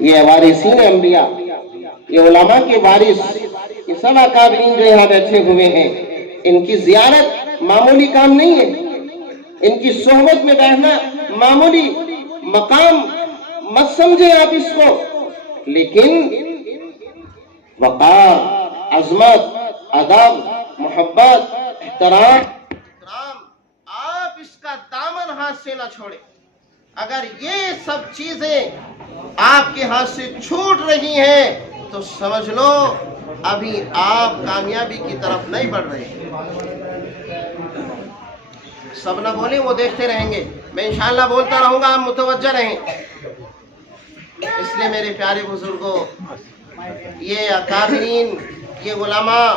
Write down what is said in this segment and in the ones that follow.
یہ وارثین انبیاء، یہ علماء کے وارث، یہ سب اکابرین جو یہاں بیٹھے ہوئے ہیں، ان کی زیارت معمولی کام نہیں ہے، ان کی صحبت میں بیٹھنا معمولی مقام مت سمجھیں آپ اس کو، لیکن وقار، عظمت، ادب، محبت، احترام، آپ اس کا دامن ہاتھ سے نہ چھوڑیں۔ اگر یہ سب چیزیں آپ کے ہاتھ سے چھوٹ رہی ہیں تو سمجھ لو ابھی آپ کامیابی کی طرف نہیں بڑھ رہے ہیں۔ سب نہ بولیں، وہ دیکھتے رہیں گے، میں انشاءاللہ بولتا رہوں گا، آپ متوجہ رہیں۔ اس لیے میرے پیارے بزرگوں، یہ اکابرین، یہ علماء،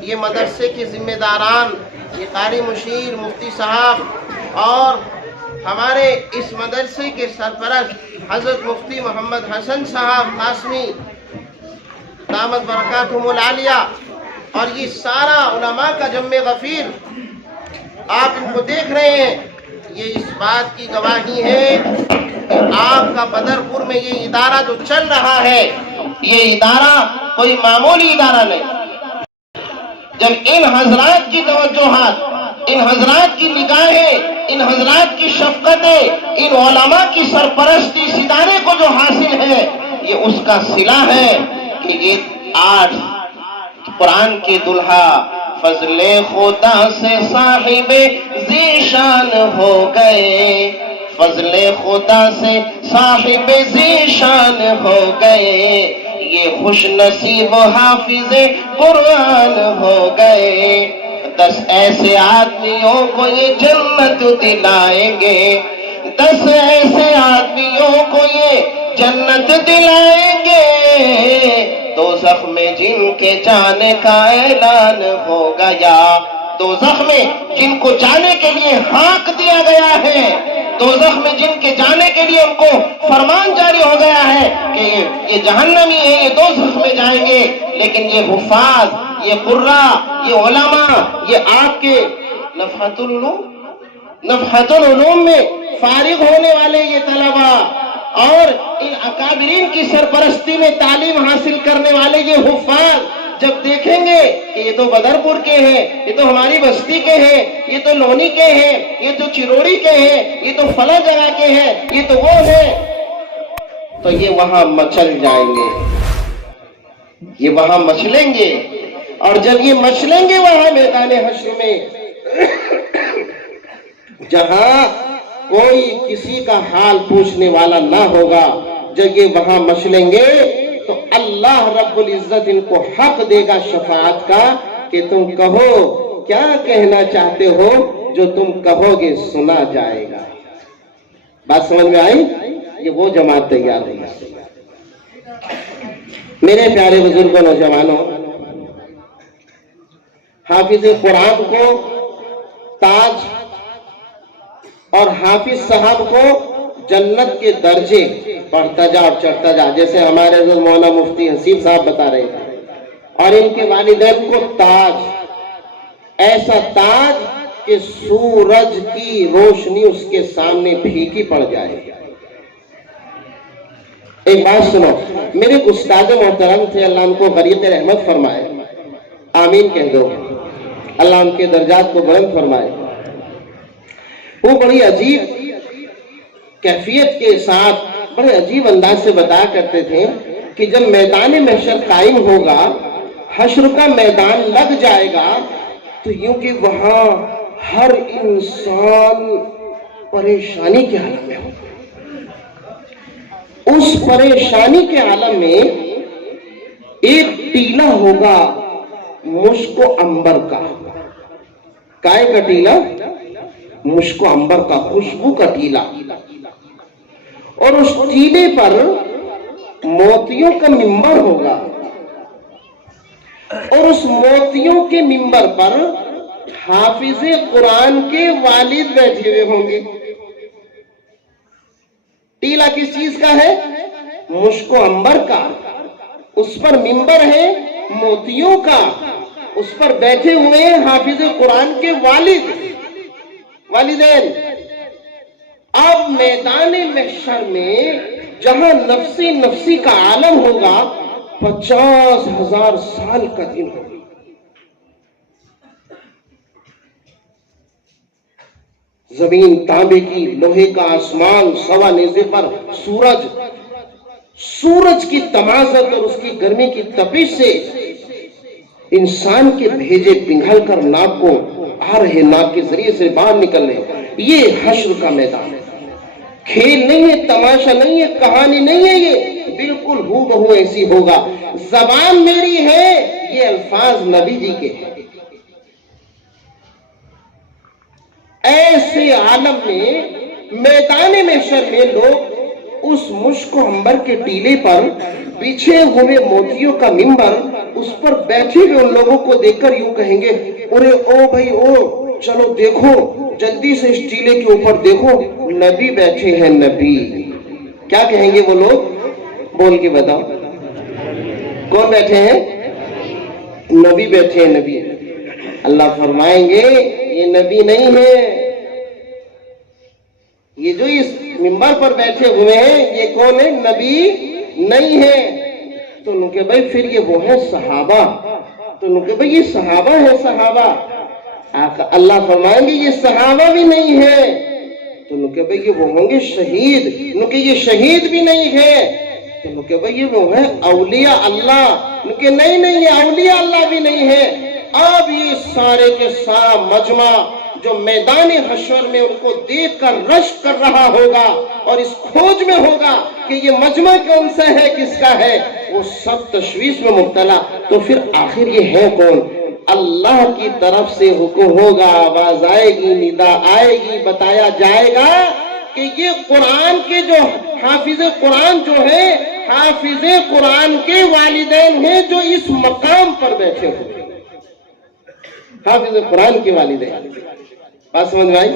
یہ مدرسے کے ذمہ داران، یہ قاری مشیر مفتی صاحب اور ہمارے اس مدرسے کے سرپرست حضرت مفتی محمد حسن صاحب قاسمی دامت برکاتہم العالیہ، اور یہ سارا علماء کا جمع غفیر، آپ ان کو دیکھ رہے ہیں، یہ اس بات کی گواہی ہے کہ آپ کا بدرپور میں یہ ادارہ جو چل رہا ہے، یہ ادارہ کوئی معمولی ادارہ نہیں۔ جب ان حضرات کی توجہات، ان حضرات کی نگاہیں، ان حضرات کی شفقتیں، ان علماء کی سرپرستی اس ادارے کو جو حاصل ہے، یہ اس کا صلہ ہے کہ یہ آج قرآن کی دلہا فضل خدا سے صاحب ذیشان ہو گئے، فضل خدا سے صاحب ذیشان ہو گئے، یہ خوش نصیب حافظ قرآن ہو گئے۔ 10 ایسے آدمیوں کو یہ جنت دلائیں گے، 10 ایسے آدمیوں کو یہ جنت دلائیں گے، دوزخ میں جن کے جانے کا اعلان ہو گیا، دوزخ میں جن کو جانے کے لیے ہانک دیا گیا ہے، دوزخ میں جن کے جانے کے لیے ان کو فرمان جاری ہو گیا ہے کہ یہ جہنمی ہے، یہ دوزخ میں جائیں گے، لیکن یہ حفاظ، یہ قراء، یہ علماء، یہ آپ کے نفحت العلوم میں فارغ ہونے والے یہ طلبہ اور ان اکابرین کی سرپرستی میں تعلیم حاصل کرنے والے یہ حفاظ جب دیکھیں گے کہ یہ تو بدرپور کے ہیں، یہ تو ہماری بستی کے ہیں، یہ تو لونی کے ہیں، یہ تو چروڑی کے ہیں، یہ تو فلاں جگہ کے ہیں، یہ تو وہ ہیں، تو یہ وہاں مچل جائیں گے، یہ وہاں مچلیں گے، اور جب یہ مچلیں گے وہاں میدان حشر میں، جہاں کوئی کسی کا حال پوچھنے والا نہ ہوگا، جب یہ وہاں مچلیں گے تو اللہ رب العزت ان کو حق دے گا شفاعت کا کہ تم کہو، کیا کہنا چاہتے ہو، جو تم کہو گے سنا جائے گا۔ بات سمجھ میں آئی؟ یہ وہ جماعت تیار ہوئی۔ میرے پیارے بزرگوں، نوجوانوں، حافظ قرآن کو تاج اور حافظ صاحب کو جنت کے درجے بڑھتا جا اور چڑھتا جا، جیسے ہمارے حضرت مولانا مفتی حسیب صاحب بتا رہے تھے، اور ان کے والدین کو تاج، ایسا تاج کہ سورج کی روشنی اس کے سامنے پھیکی پڑ جائے۔ ایک بات سنو، میرے استاد محترم تھے، اللہ ان کو غریق رحمت فرمائے، آمین کہہ دو، اللہ ان کے درجات کو بلند فرمائے۔ وہ بڑی عجیب کیفیت کے ساتھ بڑے عجیب انداز سے بتایا کرتے تھے کہ جب میدان محشر قائم ہوگا، حشر کا میدان لگ جائے گا، تو یوں کہ وہاں ہر انسان پریشانی کے حالت میں ہوگا۔ اس پریشانی کے عالم میں ایک ٹیلا ہوگا مشک و عنبر کا، کائے کا ٹیلا؟ مشک و عنبر کا، خوشبو کا ٹیلا، اور اس ٹیلے پر موتیوں کا ممبر ہوگا، اور اس موتیوں کے ممبر پر حافظ قرآن کے والد بیٹھے ہوئے ہوں گے۔ ٹیلا کس چیز کا ہے؟ مشک و عنبر کا، اس پر ممبر ہے موتیوں کا، اس پر بیٹھے ہوئے حافظ قرآن کے والدین۔ اب میدان محشر میں جہاں نفسی نفسی کا عالم ہوگا 50,000 سال کا دن ہوگا. زمین تانبے کی، لوہے کا آسمان، سوا نیزے پر سورج کی تمازت اور اس کی گرمی کی تپش سے انسان کے بھیجے پنگھل کر ناک کو آ رہے، ناک کے ذریعے سے باہر نکل رہے. یہ حشر کا میدان ہے، کھیل نہیں ہے، تماشا نہیں ہے، کہانی نہیں ہے. یہ بالکل ہو بہو ایسی ہوگا. زبان میری ہے، یہ الفاظ نبی جی کے ہیں. ایسے عالم میں میدان محشر میں لوگ اس مشک و عنبر کے ٹیلے پر بچھے ہوئے موتیوں کا منبر، اس پر بیٹھے ہوئے ان لوگوں کو دیکھ کر یوں کہیں گے، ارے او بھائی او، چلو دیکھو جلدی سے اس ٹیلے کے اوپر دیکھو، نبی بیٹھے ہیں. نبی کیا کہیں گے وہ لوگ؟ بول کے بتاؤ، کون بیٹھے ہیں؟ نبی بیٹھے ہیں. نبی. اللہ فرمائیں گے یہ نبی نہیں ہے، یہ جو اس منبر پر بیٹھے ہوئے ہیں یہ کون ہے؟ نبی نہیں ہے. تو انہوں کہ بھائی پھر یہ وہ ہے صحابہ. تو انہوں کہ بھائی یہ صحابہ ہے. صحابہ. اللہ فرمائیں گے یہ صحابہ بھی نہیں ہے. تو انہوں کہ بھائی یہ وہ ہوں گے شہید. انہوں کہ یہ شہید بھی نہیں ہے. تو انہوں کہ بھائی یہ وہ ہے اولیاء اللہ. انہوں کہ نہیں یہ اولیاء اللہ بھی نہیں ہے. اب یہ سارے کے سارا مجمع جو میدان حشر میں ان کو دیکھ کر رشک کر رہا ہوگا اور اس کھوج میں ہوگا کہ یہ مجمع کون سا ہے، کس کا ہے، وہ سب تشویش میں مبتلا. تو پھر آخر یہ ہے کون؟ اللہ کی طرف سے حکم ہوگا، آواز آئے گی، ندا آئے گی، بتایا جائے گا کہ یہ قرآن کے جو حافظ قرآن جو ہے، حافظ قرآن کے والدین ہیں جو اس مقام پر بیٹھے ہوئے. حافظ قرآن کے والدین. بات سمجھ میں آئی؟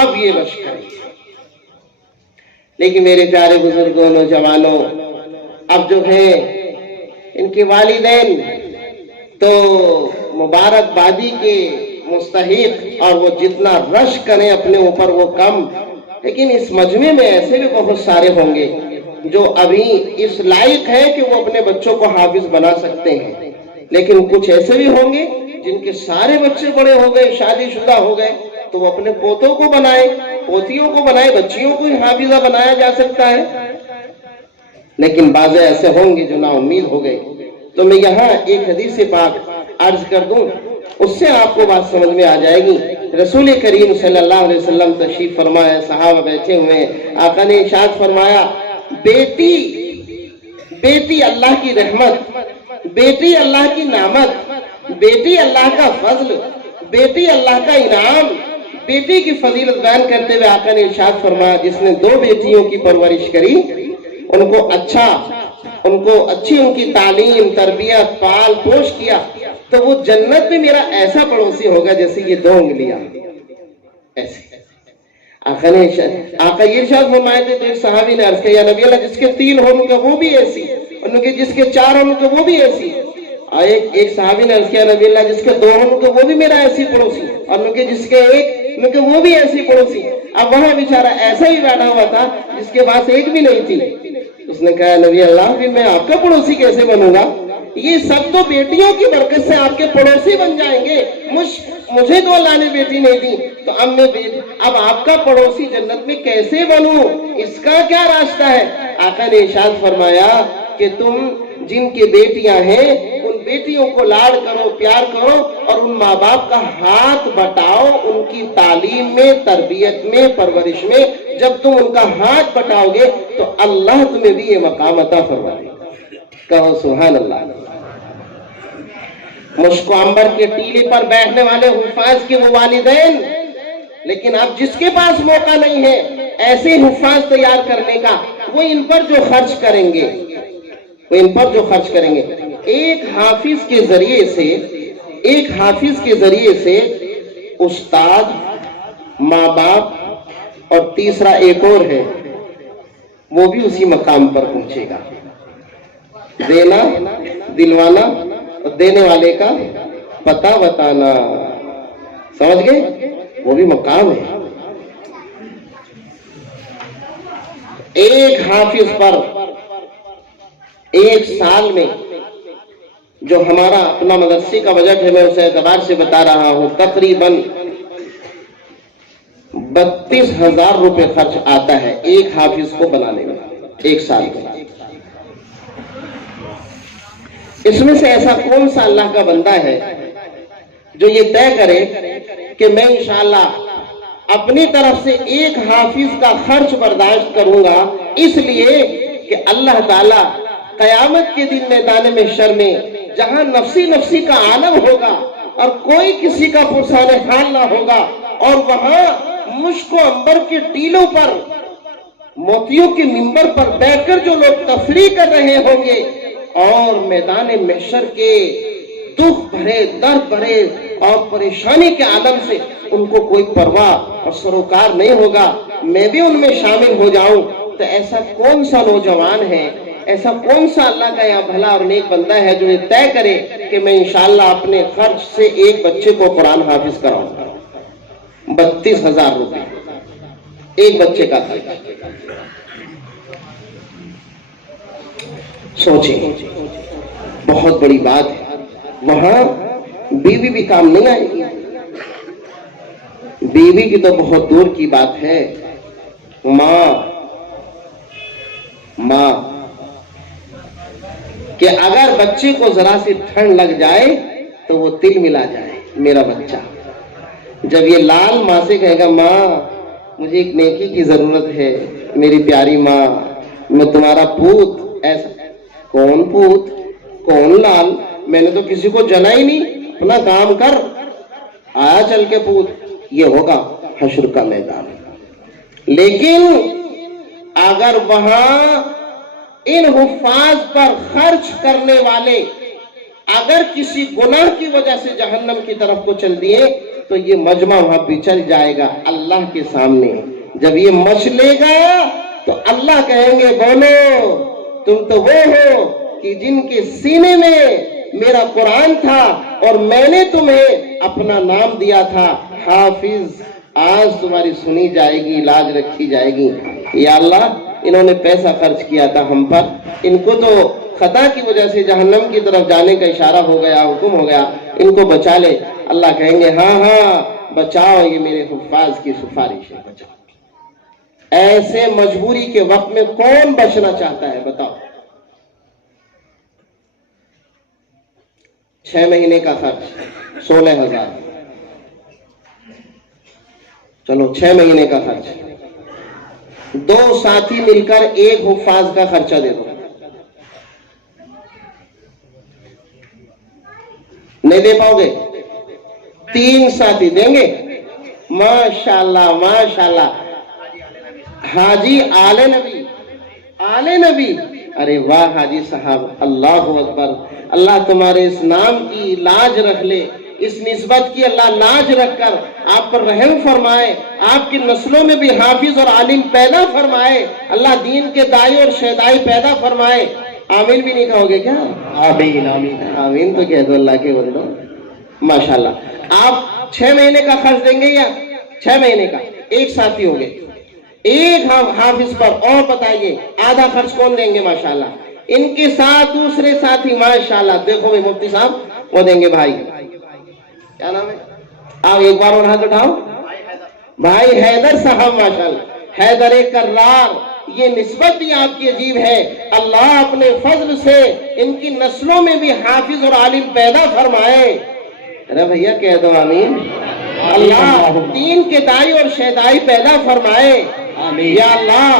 اب یہ لشکر. لیکن میرے پیارے بزرگوں، نوجوانوں، اب جو ہے ان کے والدین تو مبارکبادی کے مستحق، اور وہ جتنا رش کریں اپنے اوپر وہ کم. لیکن اس مجمع میں ایسے بھی بہت سارے ہوں گے جو ابھی اس لائق ہے کہ وہ اپنے بچوں کو حافظ بنا سکتے ہیں. لیکن کچھ ایسے بھی ہوں گے جن کے سارے بچے بڑے ہو گئے، شادی شدہ ہو گئے، تو وہ اپنے پوتوں کو بنائے، پوتیوں کو بنائے، بچیوں کو حافظہ بنایا جا سکتا ہے. لیکن بعض ایسے ہوں گے جو نا امید ہو گئے. تو میں یہاں ایک حدیث پاک عرض کر دوں، اس سے آپ کو بات سمجھ میں آ جائے گی. رسول کریم صلی اللہ علیہ وسلم تشریف فرمائے، صحابہ بیٹھے ہوئے، آقا نے ارشاد فرمایا، بیٹی اللہ کی رحمت، بیٹی اللہ کی نعمت، بیٹی اللہ کا فضل، بیٹی اللہ کا انعام. بیٹی کی فضیلت بیان کرتے ہوئے آقا نے ارشاد فرمایا، جس نے 2 بیٹیوں کی پرورش کری، ان کو اچھی ان کی تعلیم، تربیت، پال پوش کیا، تو وہ جنت میں میرا ایسا پڑوسی ہوگا جیسے یہ 2 انگلیاں ایسے. آقا یہ ارشاد فرمائے تھے. تو ایک صحابی نے عرض کیا، یا نبی اللہ، جس کے 3 ہوں گے وہ بھی ایسی، انہوں کہ جس کے 4 ہوں گے وہ بھی ایسی. ایک صحابی نے عرض کیا، نبی اللہ، جس کے 2 ہوں گے وہ بھی میرا ایسی پڑوسی، اور انہوں کہ جس کے 1 انہوں کہ وہ بھی ایسی پڑوسی. اب وہاں بیچارہ ایسا ہی بیٹھا ہوا تھا جس کے پاس 1 بھی نہیں تھی. اس نے کہا، نبی اللہ، پھر میں آپ کا پڑوسی کیسے بنوں گا؟ یہ سب تو بیٹیوں کی برکت سے آپ کے پڑوسی بن جائیں گے. مجھے تو اللہ نے بیٹی نہیں دی، تو اب آپ کا پڑوسی جنت میں کیسے بنوں؟ اس کا کیا راستہ ہے؟ آقا نے ارشاد فرمایا کہ تم جن کی بیٹیاں ہیں ان بیٹیوں کو لاڈ کرو، پیار کرو، اور ان ماں باپ کا ہاتھ بٹاؤ ان کی تعلیم میں، تربیت میں، پرورش میں. جب تم ان کا ہاتھ بٹاؤ گے تو اللہ تمہیں بھی یہ مقام عطا فرمائے گا. کہو سبحان اللہ. مشک و عنبر کے ٹیلے پر بیٹھنے والے حفاظ کے وہ والدین. لیکن اب جس کے پاس موقع نہیں ہے ایسے حفاظ تیار کرنے کا، وہ ان پر جو خرچ کریں گے، ایک حافظ کے ذریعے سے استاد، ماں باپ، اور تیسرا ایک اور ہے، وہ بھی اسی مقام پر پہنچے گا. دینا، دلوانا، اور دینے والے کا پتہ بتانا. سمجھ گئے؟ وہ بھی مقام ہے. ایک حافظ پر ایک سال میں جو ہمارا اپنا مدرسے کا بجٹ ہے، میں اس اعتبار سے بتا رہا ہوں، تقریباً 32,000 روپے خرچ آتا ہے ایک حافظ کو بنانے میں ایک سال کا۔ اس میں سے ایسا کون سا اللہ کا بندہ ہے جو یہ طے کرے کہ میں انشاءاللہ اپنی طرف سے ایک حافظ کا خرچ برداشت کروں گا، اس لیے کہ اللہ تعالیٰ قیامت کے دن میدان محشر میں جہاں نفسی نفسی کا عالم ہوگا اور کوئی کسی کا پرسان حال نہ ہوگا، اور وہاں مشک و عنبر کے ٹیلوں پر موتیوں کے منبر پر بیٹھ کر جو لوگ تفریح کر رہے ہوں گے اور میدان محشر کے دکھ بھرے، درد بھرے اور پریشانی کے عالم سے ان کو کوئی پرواہ اور سروکار نہیں ہوگا، میں بھی ان میں شامل ہو جاؤں، تو ایسا کون سا نوجوان ہے، ایسا کون سا اللہ کا یا بھلا اور نیک بندہ ہے جو یہ طے کرے کہ میں انشاءاللہ اپنے خرچ سے ایک بچے کو قرآن حافظ کراؤں گا؟ 32,000 روپے ایک بچے کا خرچ۔ سوچیں، بہت بڑی بات ہے۔ وہاں بیوی بھی کام نہیں آئے گی، بیوی کی تو بہت دور کی بات ہے، ماں کہ اگر بچے کو ذرا سی ٹھنڈ لگ جائے تو وہ تل ملا جائے میرا بچہ، جب یہ لال ماں سے کہے گا ماں مجھے ایک نیکی کی ضرورت ہے، میری پیاری ماں میں تمہارا پوت، ایسا کون پوت کون لال، میں نے تو کسی کو جنا ہی نہیں، اپنا کام کر، آیا چل کے پوت، یہ ہوگا حشر کا میدان۔ لیکن اگر وہاں ان حفاظ پر خرچ کرنے والے اگر کسی گناہ کی وجہ سے جہنم کی طرف کو چل دیے تو یہ مجمع وہاں بچل جائے گا اللہ کے سامنے۔ جب یہ مچلے گا تو اللہ کہیں گے بولو تم تو وہ ہو کہ جن کے سینے میں میرا قرآن تھا اور میں نے تمہیں اپنا نام دیا تھا حافظ، آج تمہاری سنی جائے گی، لاج رکھی جائے گی۔ یا اللہ انہوں نے پیسہ خرچ کیا تھا ہم پر، ان کو تو خطا کی وجہ سے جہنم کی طرف جانے کا اشارہ ہو گیا، حکم ہو گیا، ان کو بچا لے۔ اللہ کہیں گے ہاں بچاؤ، یہ میرے حفاظ کی سفارش ہے، بچاؤ۔ ایسے مجبوری کے وقت میں کون بچنا چاہتا ہے بتاؤ؟ 6 مہینے کا خرچ 16,000، چلو 6 مہینے کا خرچ، 2 ساتھی مل کر ایک حفاظ کا خرچہ دے دو، نہیں دے پاؤ گے؟ 3 ساتھی دیں گے؟ ماشاءاللہ ماشاءاللہ، حاجی آل نبی، ارے واہ حاجی صاحب، اللہ اکبر، اللہ تمہارے اس نام کی لاج رکھ لے، اس نسبت کی اللہ لاج رکھ کر آپ پر رحم فرمائے، آپ کی نسلوں میں بھی حافظ اور عالم پیدا فرمائے، اللہ دین کے دائی اور شیدائی پیدا فرمائے۔ آمین بھی نہیں کہو گے کیا؟ آمین آمین آمین تو کہہ دو اللہ کے بندو۔ ماشاءاللہ، آپ 6 مہینے کا خرچ دیں گے یا 6 مہینے کا؟ ایک ساتھی ہوں گے، ایک حافظ پر، اور بتائیے آدھا خرچ کون دیں گے؟ ماشاءاللہ ان کے ساتھ دوسرے ساتھی، ماشاءاللہ دیکھو بھی مفتی صاحب وہ دیں گے، بھائی کیا نام ہے؟ آپ ایک بار اور ہاتھ اٹھاؤ، بھائی حیدر صاحب، ماشاءاللہ حیدر کرار، یہ نسبت بھی آپ کی عجیب ہے، اللہ اپنے فضل سے ان کی نسلوں میں بھی حافظ اور عالم پیدا فرمائے۔ ارے بھیا کہہ دو آمین۔ اللہ دین کے دائی اور شیدائی پیدا فرمائے۔ یا اللہ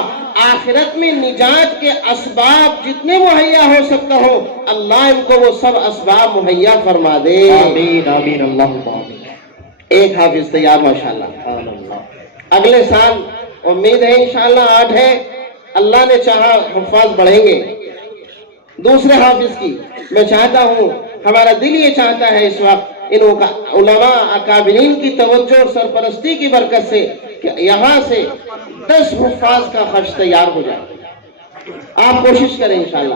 آخرت میں نجات کے اسباب جتنے مہیا ہو سکتا ہو اللہ ان کو وہ سب اسباب مہیا فرما دے۔ آمین آمین اللہم آمین۔ ایک حافظ تیار ماشاءاللہ، اگلے سال امید ہے انشاءاللہ 8 ہے، اللہ نے چاہا حفاظ بڑھیں گے۔ دوسرے حافظ کی میں چاہتا ہوں، ہمارا دل یہ چاہتا ہے اس وقت ان علماء اکابرین کی توجہ اور سرپرستی کی برکت سے کہ یہاں سے 10 حفاظ کا خرچ تیار ہو جائے۔ آپ کوشش کریں انشاءاللہ،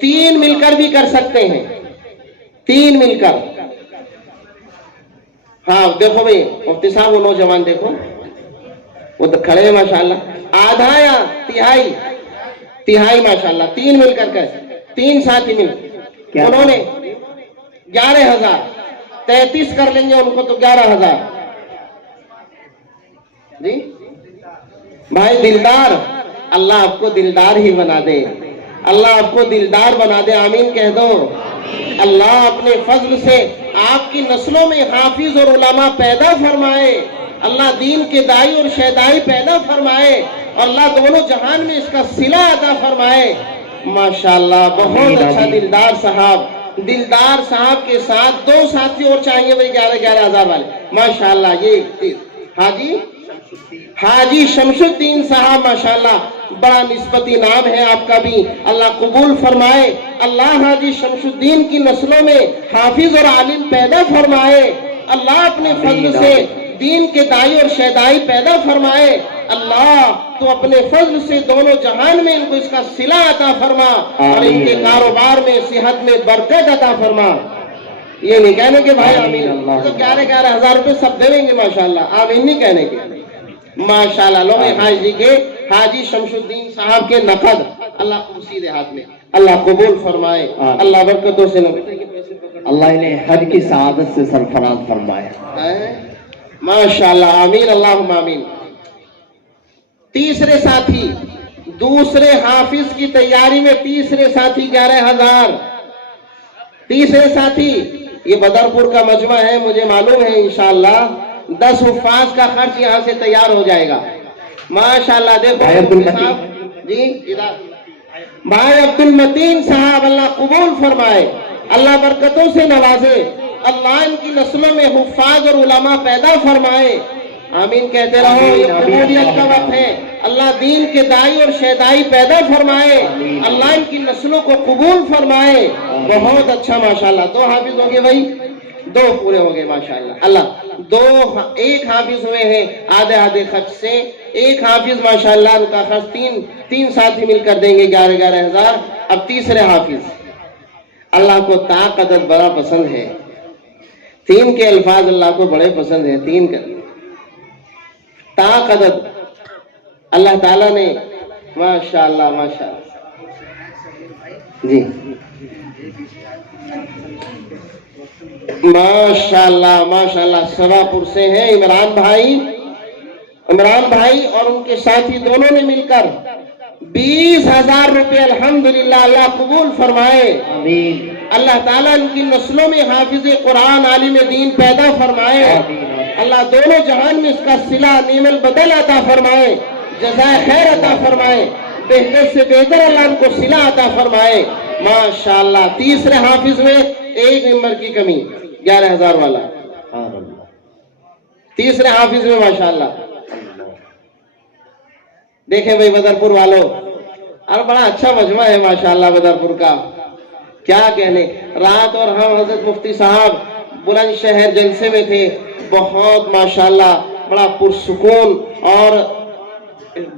3 مل کر بھی کر سکتے ہیں، 3 مل کر۔ ہاں دیکھو بھئی مفتی صاحب وہ نوجوان دیکھو وہ تو کھڑے ہیں ماشاءاللہ، آدھا یا تہائی؟ تہائی ماشاءاللہ، 3 مل کر کے 3 ساتھی مل انہوں نے 11,000، 33 کر لیں گے ان کو تو 11,000 جی بھائی دلدار، اللہ آپ کو دلدار ہی بنا دے، اللہ آپ کو دلدار بنا دے، آمین کہہ دو۔ اللہ اپنے فضل سے آپ کی نسلوں میں حافظ اور علماء پیدا فرمائے، اللہ دین کے دائی اور شیدائی پیدا فرمائے، اور اللہ دونوں جہان میں اس کا صلہ عطا فرمائے۔ ماشاءاللہ بہت اچھا دلدار صاحب کے ساتھ 2 ساتھی اور چاہیے بھائی 11,000 والے، ماشاءاللہ یہ حاجی شمس الدین صاحب، ماشاءاللہ بڑا نسبتی نام ہے آپ کا بھی، اللہ قبول فرمائے، اللہ حاجی شمس الدین کی نسلوں میں حافظ اور عالم پیدا فرمائے، اللہ اپنے فضل سے دین کے دائی اور شیدائی پیدا فرمائے، اللہ تو اپنے فضل سے دونوں جہان میں ان کو اس کا صلہ عطا فرما، اور ان کے کاروبار میں صحت میں برکت عطا فرما۔ یہ نہیں کہنے کے بھائی آمین، تو 11,000 روپے سب دے دیں گے ماشاءاللہ، آمین نہیں کہنے کے ماشاءاللہ۔ لوگ حاجی کے حاجی شمس الدین صاحب کے نقد اللہ کو سیدھے ہاتھ میں اللہ قبول فرمائے، اللہ برکتوں سے اللہ انہیں حج کی سعادت سے سرفراز فرمائے، ماشاءاللہ آمین اللہم آمین۔ تیسرے ساتھی دوسرے حافظ کی تیاری میں، تیسرے ساتھی 11,000، تیسرے ساتھی یہ بدرپور کا مجمع ہے، مجھے معلوم ہے انشاءاللہ 10 حفاظ کا خرچ یہاں سے تیار ہو جائے گا ماشاءاللہ۔ دیکھو جی بھائی عبد المتین صاحب، اللہ قبول فرمائے، اللہ برکتوں سے نوازے، اللہ ان کی نسلوں میں حفاظ اور علماء پیدا فرمائے، آمین کہتے رہو۔ یہ قبولیت کا وقت ہے، اللہ دین کے دائی اور شیدائی پیدا فرمائے، اللہ ان کی نسلوں کو قبول فرمائے۔ بہت اچھا ماشاءاللہ، 2 حافظ ہو گئے بھائی، 2 پورے ہو گئے ماشاءاللہ، اللہ 1 حافظ ہوئے ہیں آدھے خرچ سے، 1 حافظ ماشاءاللہ ان کا خرچ 3 ساتھی مل کر دیں گے 11,000۔ اب تیسرے حافظ، اللہ کو طاقت بڑا پسند ہے، 3 کے الفاظ اللہ کو بڑے پسند ہیں، 3 کا طاقت اللہ تعالیٰ نے ماشاءاللہ جی ماشاءاللہ سراپور سے ہیں عمران بھائی اور ان کے ساتھی دونوں نے مل کر 20,000 روپے الحمدللہ، اللہ قبول فرمائے، آمین، اللہ تعالیٰ ان کی نسلوں میں حافظ قرآن عالم دین پیدا فرمائے، اللہ دونوں جہان میں اس کا صلہ نعم البدل عطا فرمائے، جزائے خیر عطا فرمائے، بہتر سے بہتر اللہ ان کو صلہ عطا فرمائے ماشاءاللہ۔ تیسرے حافظ میں 1 ممبر کی کمی، 11,000 والا، تیسرے حافظ میں ماشاءاللہ۔ دیکھیں بھئی بدرپور والوں، اور بڑا اچھا مجمع ہے ماشاءاللہ بدرپور کا، کیا کہنے۔ رات اور ہم حضرت مفتی صاحب بلند شہر جلسے میں تھے، بہت ماشاءاللہ بڑا پرسکون اور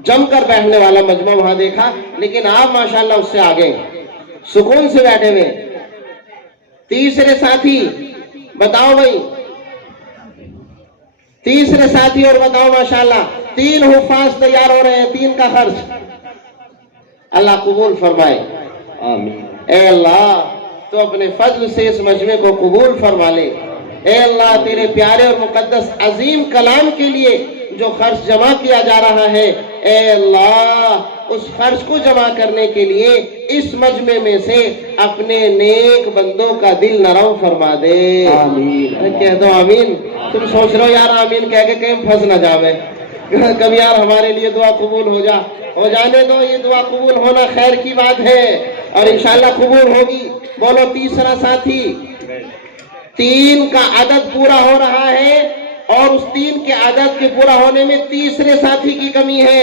جم کر بیٹھنے والا مجمع وہاں دیکھا، لیکن آپ ماشاءاللہ اس سے آگے سکون سے بیٹھے ہوئے۔ تیسرے ساتھی بتاؤ بھائی، تیسرے ساتھی اور بتاؤ ماشاءاللہ، 3 حفاظ تیار ہو رہے ہیں، 3 کا خرچ اللہ قبول فرمائے، آمین۔ اے اللہ تو اپنے فضل سے اس مجمع کو قبول فرما لے، اے اللہ تیرے پیارے اور مقدس عظیم کلام کے لیے جو خرچ جمع کیا جا رہا ہے، اے اللہ اس خرچ کو جمع کرنے کے لیے اس مجمع میں سے اپنے نیک بندوں کا دل نرم فرما دے، آمین۔ کہہ دو آمین۔ تم سوچ رہے ہو یار آمین کہہ کے کہیں پھنس نہ جاوے، کبھی یار ہمارے لیے دعا قبول ہو جانے دو، یہ دعا قبول ہونا خیر کی بات ہے اور انشاءاللہ قبول ہوگی۔ بولو تیسرا ساتھی، 3 کا عدد پورا ہو رہا ہے اور اس 3 کے عدد کے پورا ہونے میں تیسرے ساتھی کی کمی ہے۔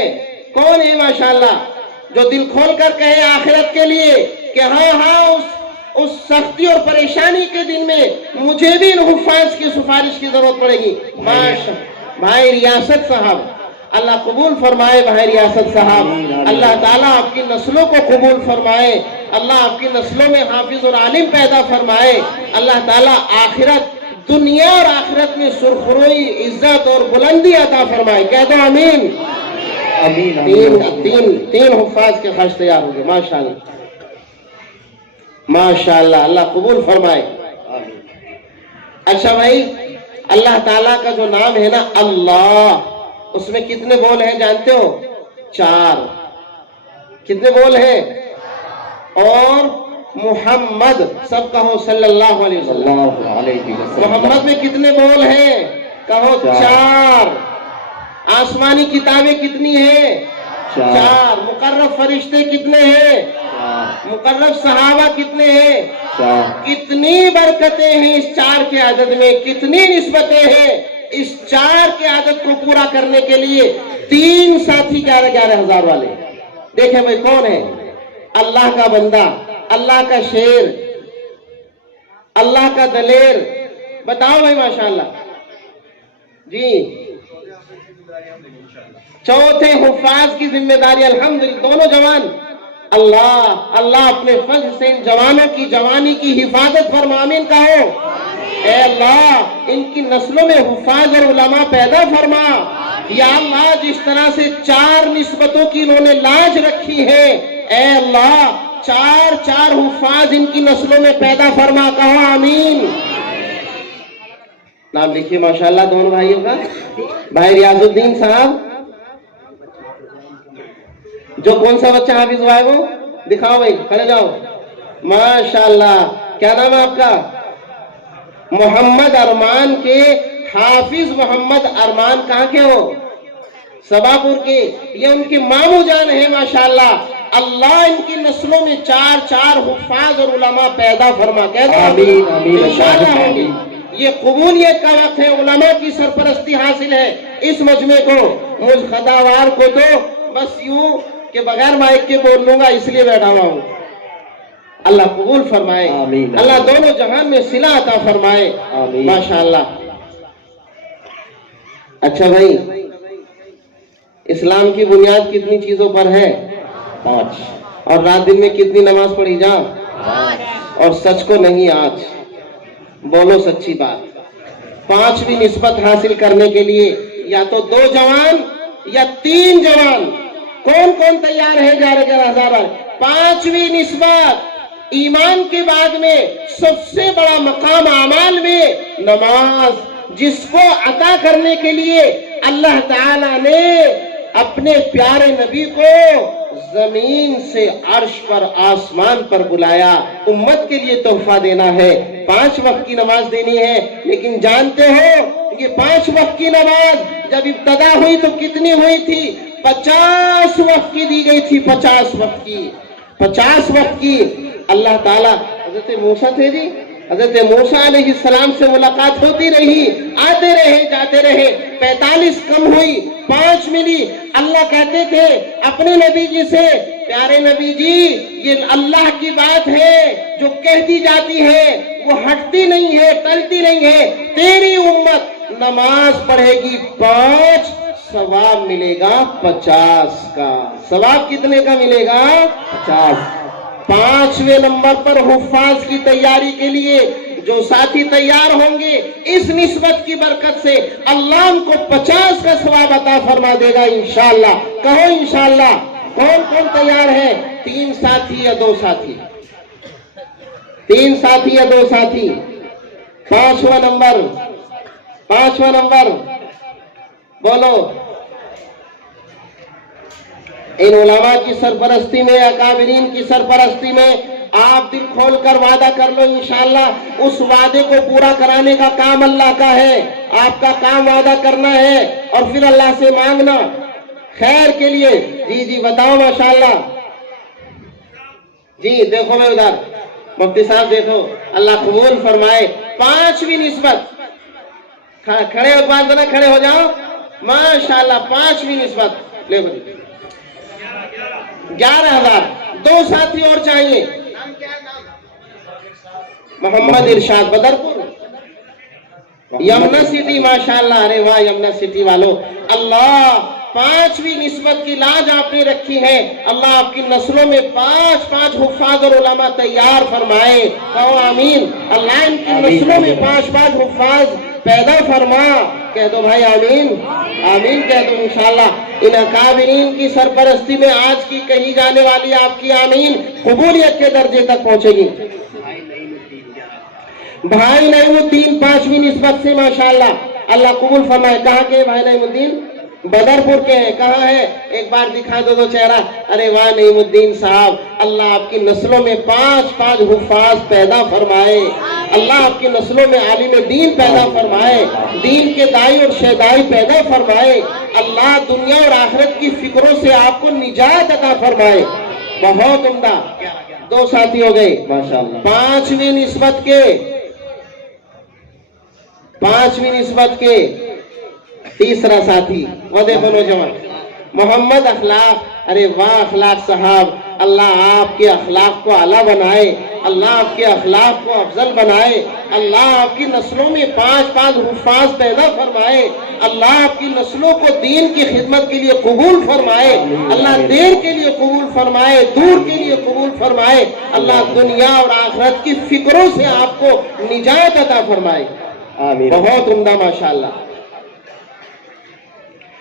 کون ہے ماشاءاللہ جو دل کھول کر کہے آخرت کے لیے کہ ہاں اس سختی اور پریشانی کے دن میں مجھے بھی ان حفاظ کی سفارش کی ضرورت پڑے گی؟ بھائی ریاست صاحب اللہ قبول فرمائے، بھائی ریاست صاحب اللہ تعالیٰ آپ کی نسلوں کو قبول فرمائے، اللہ آپ کی نسلوں میں حافظ اور عالم پیدا فرمائے، اللہ تعالیٰ آخرت دنیا اور آخرت میں سرخروئی عزت اور بلندی عطا فرمائے، کہہ دو آمین۔ آمین تین حفاظ کے خرچ تیار ہوں گے ماشاءاللہ ماشاءاللہ، اللہ قبول فرمائے۔ اچھا بھائی، اللہ تعالیٰ کا جو نام ہے نا اللہ، اس میں کتنے بول ہیں جانتے ہو؟ 4۔ کتنے بول ہیں؟ اور محمد، سب کہو صلی اللہ علیہ وسلم۔ محمد میں کتنے بول ہیں؟ کہو 4۔ آسمانی کتابیں کتنی ہیں؟ 4۔ مقرب فرشتے کتنے ہیں؟ مقرب صحابہ کتنے ہیں؟ کتنی برکتیں ہیں اس 4 کے عدد میں، کتنی نسبتیں ہیں اس 4 کے عدد کو پورا کرنے کے لیے 3 ساتھی 11,000 والے۔ دیکھیں بھائی کون ہے؟ اللہ کا بندہ، اللہ کا شیر، اللہ کا دلیر۔ بتاؤ بھائی ماشاءاللہ جی۔ چوتھے حفاظ کی ذمہ داری الحمدللہ دونوں جوان، اللہ اپنے فضل سے ان جوانوں کی جوانی کی حفاظت فرما، آمین کہو۔ اے اللہ ان کی نسلوں میں حفاظ اور علماء پیدا فرما یا اللہ، جس طرح سے 4 نسبتوں کی انہوں نے لاج رکھی ہے، اے اللہ 4 حفاظ ان کی نسلوں میں پیدا فرما، کہو آمین۔ نام لکھیے ماشاءاللہ دونوں بھائیوں کا۔ بھائی ریاض الدین صاحب، جو کون سا بچہ حافظ ہوا ہے وہ دکھاؤ بھائی، کھڑے جاؤ ماشاءاللہ۔ کیا نام ہے آپ کا؟ محمد ارمان کے حافظ محمد ارمان کہاں کے ہو؟ سباپور کے۔ یہ ان کے مامو جان ہیں ماشاءاللہ۔ اللہ ان کی نسلوں میں 4 حفاظ اور علماء پیدا فرما، کہہ دو آمین۔ انشاءاللہ ہوں گے۔ یہ قبولیت کا وقت ہے، علماء کی سرپرستی حاصل ہے اس مجمع کو۔ مجھ خطاوار کو تو بس یوں کہ بغیر مائک کے بول لوں گا، اس لیے بیٹھا ہوا ہوں۔ اللہ قبول فرمائے، اللہ دونوں جہان میں صلہ عطا فرمائے ماشاءاللہ۔ اچھا بھائی، اسلام کی بنیاد کتنی چیزوں پر ہے؟ 5۔ اور رات دن میں کتنی نماز پڑھی جا؟ 5۔ اور سچ کو نہیں آج بولو سچی بات۔ 5ویں نسبت حاصل کرنے کے لیے یا تو 2 جوان یا 3 جوان، کون تیار ہے؟ 11,000۔ 5ویں نسبت ایمان کے بعد میں سب سے بڑا مقام اعمال میں نماز، جس کو عطا کرنے کے لیے اللہ تعالیٰ نے اپنے پیارے نبی کو زمین سے عرش پر آسمان پر بلایا، امت کے لیے تحفہ دینا ہے۔ 5 وقت کی نماز دینی ہے، لیکن جانتے ہو یہ 5 وقت کی نماز جب ابتدا ہوئی تو کتنی ہوئی تھی؟ 50 وقت کی دی گئی تھی، 50 وقت کی، 50 وقت کی۔ اللہ تعالیٰ، حضرت موسیٰ تھے جی، حضرت موسیٰ علیہ السلام سے ملاقات ہوتی رہی، آتے رہے جاتے رہے، 45 کم ہوئی، 5 ملی۔ اللہ کہتے تھے اپنے نبی جی سے، پیارے نبی جی یہ اللہ کی بات ہے جو کہہ دی جاتی ہے وہ ہٹتی نہیں ہے، ٹلتی نہیں ہے۔ تیری امت نماز پڑھے گی 5، ثواب ملے گا 50 کا۔ ثواب کتنے کا ملے گا؟ 50۔ 5ویں نمبر پر حفاظ کی تیاری کے لیے جو ساتھی تیار ہوں گے، اس نسبت کی برکت سے اللہ ان کو 50 کا ثواب عطا فرما دے گا انشاءاللہ۔ کہو انشاءاللہ۔ کون تیار ہے؟ 3 ساتھی یا 2 ساتھی؟ 3 ساتھی یا 2 ساتھی؟ 5واں نمبر بولو۔ ان علماء کی سرپرستی میں، اکابرین کی سرپرستی میں آپ دل کھول کر وعدہ کر لو انشاءاللہ اس وعدے کو پورا کرانے کا کام اللہ کا ہے۔ آپ کا کام وعدہ کرنا ہے اور پھر اللہ سے مانگنا خیر کے لیے۔ جی بتاؤ ماشاءاللہ جی۔ دیکھو میں ادھر مفتی صاحب دیکھو، اللہ قبول فرمائے۔ 5ویں نسبت، کھڑے ہو، بات ذرا کھڑے ہو جاؤ ماشاءاللہ۔ 5ویں نسبت لے بھائی 11,000۔ 2 ساتھی اور چاہیے۔ محمد ارشاد بدرپور، یمنا سٹی ماشاءاللہ۔ ارے واہ یمنا سٹی والو، اللہ 5ویں نسبت کی لاج آپ نے رکھی ہے۔ اللہ آپ کی نسلوں میں 5 حفاظ اور علماء تیار فرمائے، کہو آمین۔ اللہ ان کی نسلوں میں 5 حفاظ پیدا فرما، کہہ دو بھائی آمین، آمین کہہ دو انشاءاللہ۔ ان اکابرین کی سرپرستی میں آج کی کہی جانے والی آپ کی آمین قبولیت کے درجے تک پہنچے گی۔ بھائی نعیم الدین 5ویں نسبت سے ماشاءاللہ اللہ قبول فرمائے۔ کہاں کے بھائی نعیم الدین؟ بدرپور کے ہیں۔ کہاں ہے؟ ایک بار دکھا دو چہرہ۔ ارے واہ نعیم الدین صاحب، اللہ آپ کی نسلوں میں 5 حفاظ پیدا فرمائے، اللہ آپ کی نسلوں میں عالم دین پیدا فرمائے، دین کے دائی اور شیدائی پیدا فرمائے، اللہ دنیا اور آخرت کی فکروں سے آپ کو نجات عطا فرمائے۔ بہت عمدہ، 2 ساتھی ہو گئے ماشاءاللہ۔ 5ویں نسبت کے تیسرا ساتھی وہ دیکھو نوجوان محمد اخلاق۔ ارے واہ اخلاق صاحب، اللہ آپ کے اخلاق کو اعلیٰ بنائے، اللہ آپ کے اخلاق کو افضل بنائے، اللہ آپ کی نسلوں میں 5 حفاظ پیدا فرمائے، اللہ آپ کی نسلوں کو دین کی خدمت کے لیے قبول فرمائے، اللہ دیر کے لیے قبول فرمائے، دور کے لیے قبول فرمائے، اللہ دنیا اور آخرت کی فکروں سے آپ کو نجات عطا فرمائے۔ آمین۔ بہت عمدہ ماشاءاللہ۔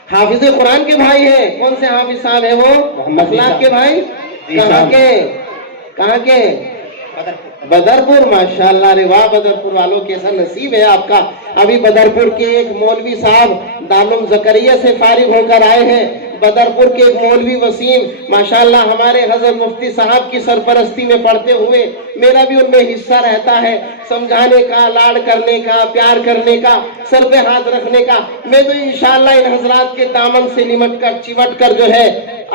حافظ قرآن کے بھائی ہیں، کون سے حافظ صاحب ہیں وہ؟ اخلاق کے بھائی۔ کہاں کے؟ بدرپور ماشاءاللہ۔ ارے واہ بدرپور والوں کیسا نصیب ہے آپ کا۔ ابھی بدرپور کے ایک مولوی صاحب دارالعلوم زکریا سے فارغ ہو کر آئے ہیں۔ بدرپور کے ایک مولوی وسیم ماشاءاللہ ہمارے حضرت مفتی صاحب کی سرپرستی میں پڑھتے ہوئے میرا بھی ان میں حصہ رہتا ہے، سمجھانے کا، لاڈ کرنے کا، پیار کرنے کا، سر پہ ہاتھ رکھنے کا۔ میں تو انشاءاللہ ان حضرات کے دامن سے چمٹ کر جو ہے،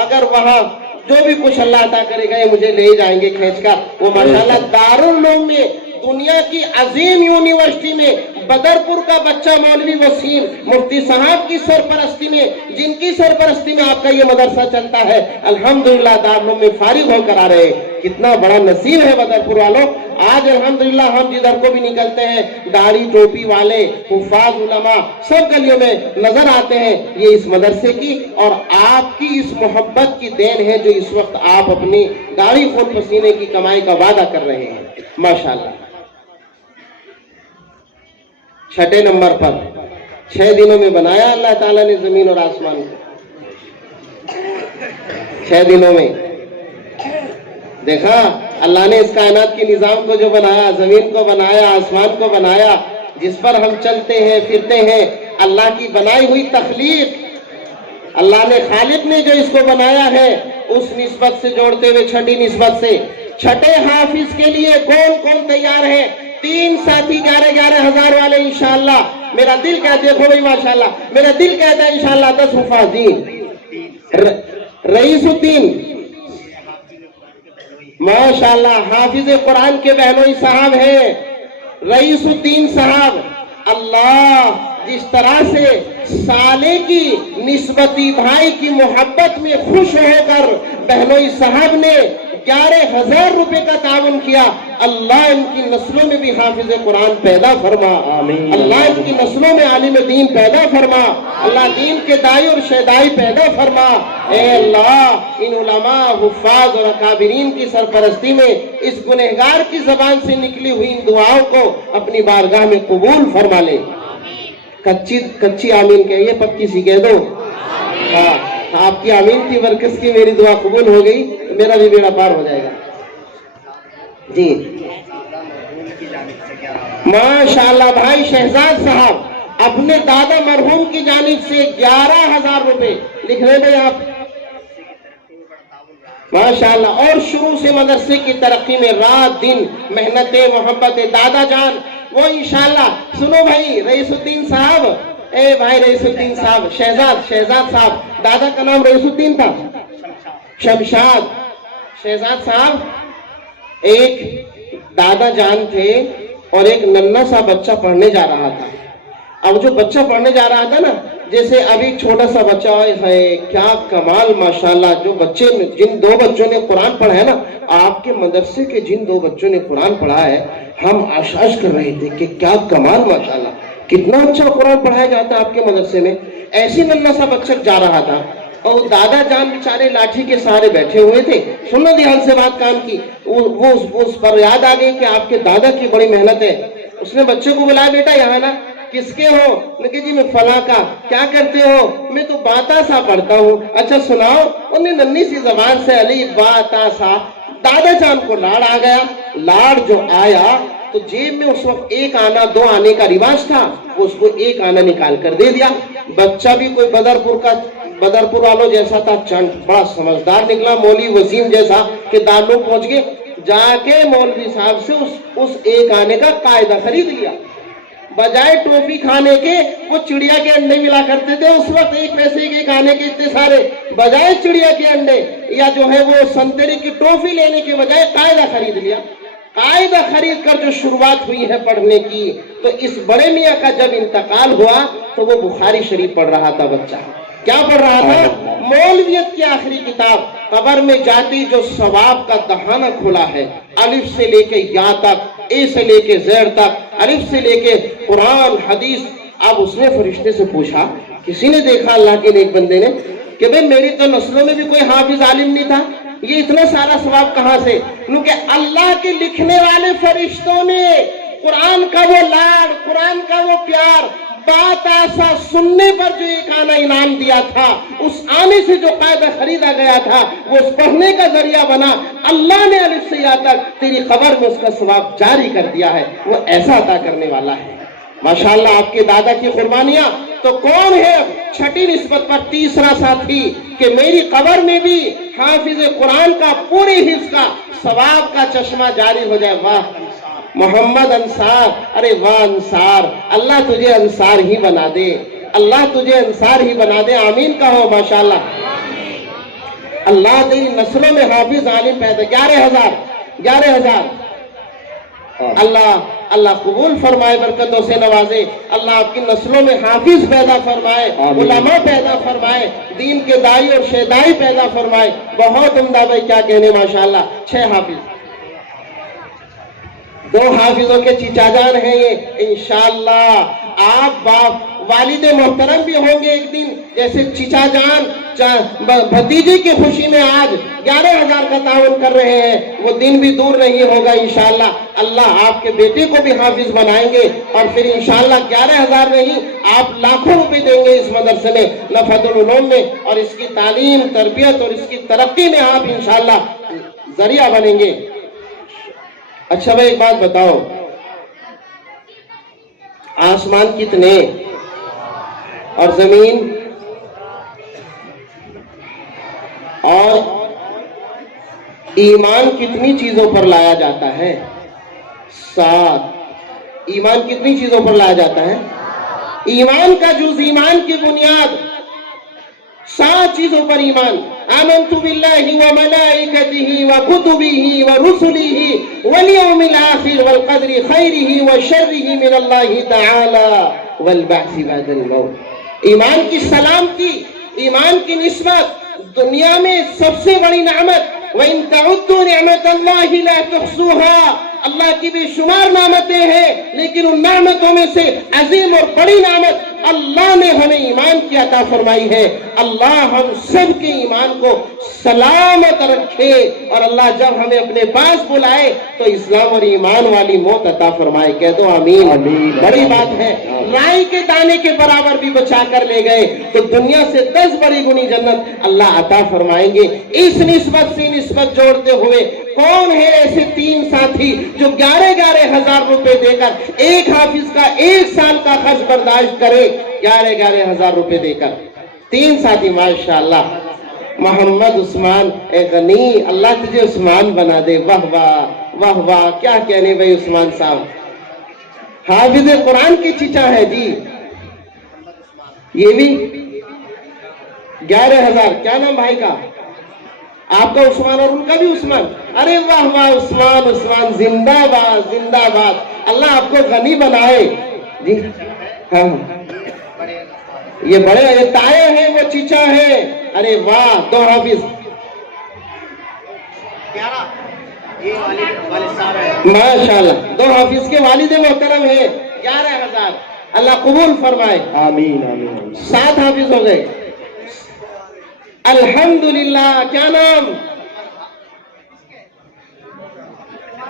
اگر وہاں جو بھی کچھ اللہ عطا کرے گا یہ مجھے لے جائیں گے کھینچ کر۔ وہ ماشاءاللہ دارالعلوم میں دنیا کی عظیم یونیورسٹی میں بدرپور کا بچہ مولوی وسیم مفتی صاحب کی سرپرستی میں، جن کی سرپرستی میں آپ کا یہ مدرسہ چلتا ہے، الحمدللہ دارالعلوم میں فارغ ہو کر آ رہے ہیں۔ کتنا بڑا نصیب ہے بدرپور والوں۔ آج الحمدللہ ہم جدھر کو بھی نکلتے ہیں داڑھی ٹوپی والے حفاظ علماء سب گلیوں میں نظر آتے ہیں، یہ اس مدرسے کی اور آپ کی اس محبت کی دین ہے جو اس وقت آپ اپنی داڑھی خون پسینے کی کمائی کا وعدہ کر رہے ہیں ماشاءاللہ۔ 6 نمبر پر 6 دنوں میں بنایا اللہ تعالیٰ نے زمین اور آسمان کو، 6 دنوں میں دیکھا اللہ نے اس کائنات کی نظام کو جو بنایا، زمین کو بنایا، آسمان کو بنایا، جس پر ہم چلتے ہیں پھرتے ہیں، اللہ کی بنائی ہوئی تخلیق، اللہ نے خالق نے جو اس کو بنایا ہے اس نسبت سے جوڑتے ہوئے 6 نسبت سے 6 حافظ کے لیے کون تیار ہے؟ 3 ساتھی 11 ہزار والے انشاءاللہ۔ میرا دل کہتا ہے، دیکھو بھائی ماشاءاللہ، میرا دل کہتا ہے انشاءاللہ 10 حفاظ جی۔ رئیس الدین ماشاءاللہ حافظ قرآن کے بہنوئی صاحب ہیں، رئیس الدین صاحب۔ اللہ جس طرح سے سالے کی نسبتی بھائی کی محبت میں خوش ہو کر بہنوئی صاحب نے 11,000 روپے کا تعاون کیا، اللہ ان کی نسلوں میں بھی حافظ قرآن پیدا فرما، اللہ ان کی نسلوں میں عالم دین پیدا فرما، اللہ دین کے دائی اور شیدائی پیدا فرما۔ اے اللہ ان علماء حفاظ اور اکابرین کی سرپرستی میں اس گنہگار کی زبان سے نکلی ہوئی ان دعاؤں کو اپنی بارگاہ میں قبول فرما لے۔ کچی آمین کہیے، پکی سی کہہ دو۔ ہاں آپ کی آمین کی برکت کی میری دعا قبول ہو گئی، میرا بھی بیڑا پار ہو جائے گا جی۔ ماشاءاللہ بھائی شہزاد صاحب اپنے دادا مرحوم کی جانب سے 11,000 روپے لکھ رہے بھائی آپ ماشاءاللہ، اور شروع سے مدرسے کی ترقی میں رات دن محنت محبت دادا جان وہ انشاءاللہ۔ سنو بھائی رئیس الدین صاحب، اے بھائی رئیس الدین صاحب، شہزاد صاحب، دادا کا نام رئیس الدین تھا، شمشاد۔ شہزاد صاحب ایک دادا جان تھے اور ایک ننھا سا بچہ پڑھنے جا رہا تھا۔ اب جو بچہ پڑھنے جا رہا تھا نا، جیسے ابھی چھوٹا سا بچہ ہے، کیا کمال ماشاءاللہ، جو بچے جن 2 بچوں نے قرآن پڑھا ہے نا، آپ کے مدرسے کے جن 2 بچوں نے قرآن پڑھا ہے، ہم آشاش کر رہے تھے کہ کیا کمال ماشاءاللہ، کتنا اچھا قرآن پڑھایا جاتا ہے آپ کے مدرسے میں۔ ایسی ننھا سا بچہ جا رہا تھا اور دادا جان بیچارے لاٹھی کے سہارے بیٹھے ہوئے تھے، سنو دھیان سے بات کام کی، وہ اس پر یاد آ گئی کہ آپ کے دادا کی بڑی محنت ہے۔ اس نے بچے کو بلایا، بیٹا یہاں نا، کس کے ہو؟ میں کہ جی میں فلاں کا. کیا کرتے ہو؟ میں تو باتا سا پڑھتا ہوں. اچھا سناؤ. انہیں ننھی سی زبان سے علی باتا سا. دادا جان کو لاڑ آ گیا. لاڑ جو آیا تو جیب میں اس وقت 1 آنا 2 آنے کا رواج تھا, وہ اس کو 1 آنا نکال کر دے دیا. بچہ بھی کوئی بدرپور والوں جیسا تھا, چنٹ بڑا سمجھدار نکلا, مولوی وسیم جیسا, کہ دارالعلوم پہنچ گئے. جا کے مولوی صاحب سے اس 1 آنے کا قاعدہ خرید لیا. بجائے ٹوفی کھانے کے وہ چڑیا کے انڈے ملا کرتے تھے اس وقت, 1 پیسے کے 1 آنے کے اتنے سارے. بجائے چڑیا کے انڈے یا جو ہے وہ سنتری کی ٹوفی لینے کے بجائے قاعدہ خرید لیا. قاعدہ خرید کر جو شروعات ہوئی ہے پڑھنے کی, تو اس بڑے میاں کا جب انتقال ہوا تو وہ بخاری شریف پڑھ رہا تھا. بچہ کیا پڑھ رہا تھا؟ مولویت کی آخری کتاب. قبر میں جاتی جو ثواب کا دہانہ کھلا ہے, الف سے لے کے یا تک, اے سے لے کے زیر تک, الف سے لے کے قرآن حدیث. اب اس نے فرشتے سے پوچھا, کسی نے دیکھا اللہ کے نیک بندے نے, کہ بھئی میری تو نسلوں میں بھی کوئی حافظ عالم نہیں تھا, یہ اتنا سارا ثواب کہاں سے؟ کیونکہ اللہ کے لکھنے والے فرشتوں نے قرآن کا وہ لاڑ, قرآن کا وہ پیار, بات ایسا سننے پر جو 1 آنا انعام دیا تھا, اس آنے سے جو قاعدہ خریدا گیا تھا وہ اس پڑھنے کا ذریعہ بنا. اللہ نے الف سے یا تک تیری قبر میں اس کا ثواب جاری کر دیا ہے. وہ ایسا عطا کرنے والا ہے. ماشاءاللہ آپ کے دادا کی قربانیاں. تو کون ہے چھٹی نسبت پر تیسرا ساتھی کہ میری قبر میں بھی حافظ قرآن کا پوری حفظ کا ثواب کا چشمہ جاری ہو جائے. واہ محمد انصار, ارے واہ انصار, اللہ تجھے انصار ہی بنا دے, اللہ تجھے انصار ہی بنا دے. آمین کہو. ماشاءاللہ اللہ تیری نسلوں میں حافظ عالم پیدا. 11,000 اللہ قبول فرمائے, برکتوں سے نوازے. اللہ آپ کی نسلوں میں حافظ پیدا فرمائے, علماء پیدا فرمائے, دین کے دائی اور شیدائی پیدا فرمائے. بہت عمدہ بھائی, کیا کہنے. ماشاءاللہ 6 حافظ, 2 حافظوں کے چچا جان ہیں یہ. انشاءاللہ آپ باپ والد محترم بھی ہوں گے ایک دن, جیسے چچا جان بھتیجے کی خوشی میں آج 11,000 کا تعاون کر رہے ہیں, وہ دن بھی دور نہیں ہوگا انشاءاللہ. اللہ آپ کے بیٹے کو بھی حافظ بنائیں گے, اور پھر انشاءاللہ 11,000 نہیں, آپ لاکھوں روپے دیں گے اس مدرسے میں, نفعت العلوم میں, اور اس کی تعلیم تربیت اور اس کی ترقی میں آپ انشاءاللہ ذریعہ بنیں گے. اچھا بھائی ایک بات بتاؤ, آسمان کتنے اور زمین اور ایمان کتنی چیزوں پر لایا جاتا ہے؟ 7. ایمان کتنی چیزوں پر لایا جاتا ہے؟ ایمان کا جز, ایمان کی بنیاد 7 چیزوں پر ایمان. آمنت باللہ وملائکتہ وکتبہ ورسلہ والیوم الآخر والقدر خیرہ وشرہ من اللہ تعالی والبعث بعد الموت. ایمان کی سلامتی, ایمان کی نسبت دنیا میں سب سے بڑی نعمت. وَإِن تَعُدُّوا نِعْمَةَ اللَّهِ لَا تُحْصُوهَا, اللہ کی بے شمار نعمتیں ہیں, لیکن ان نعمتوں میں سے عظیم اور بڑی نعمت اللہ نے ہمیں ایمان کی عطا فرمائی ہے. اللہ ہم سب کے ایمان کو سلامت رکھے, اور اللہ جب ہمیں اپنے پاس بلائے تو اسلام اور ایمان والی موت عطا فرمائے. کہہ دو آمین. بڑی بات ہے. رائی کے دانے کے برابر بھی بچا کر لے گئے تو دنیا سے 10 بڑی گنی جنت اللہ عطا فرمائیں گے. اس نسبت سے نسبت جوڑتے ہوئے کون ہے ایسے 3 ساتھی جو 11,000 روپے دے کر ایک حافظ کا 1 سال کا خرچ برداشت کرے؟ 11,000 روپے دے کر 3 ساتھی. ماشاءاللہ محمد عثمان غنی, اللہ تجھے عثمان بنا دے. واہ واہ واہ واہ, کیا کہنے بھائی. عثمان صاحب حافظ قرآن کی چچا ہے جی. یہ بھی 11,000. کیا نام بھائی کا؟ آپ کا عثمان اور ان کا بھی عثمان. ارے واہ واہ, عثمان عثمان زندہ باد زندہ باد. اللہ آپ کو غنی بنائے جی. ہاں یہ بڑے, یہ تایا ہیں, وہ چچا ہے. ارے واہ, 2 حافظ. ماشاءاللہ 2 حافظ کے والد محترم ہیں. 11,000 اللہ قبول فرمائے. آمین آمین. 7 حافظ ہو گئے. الحمدللہ. کیا نام؟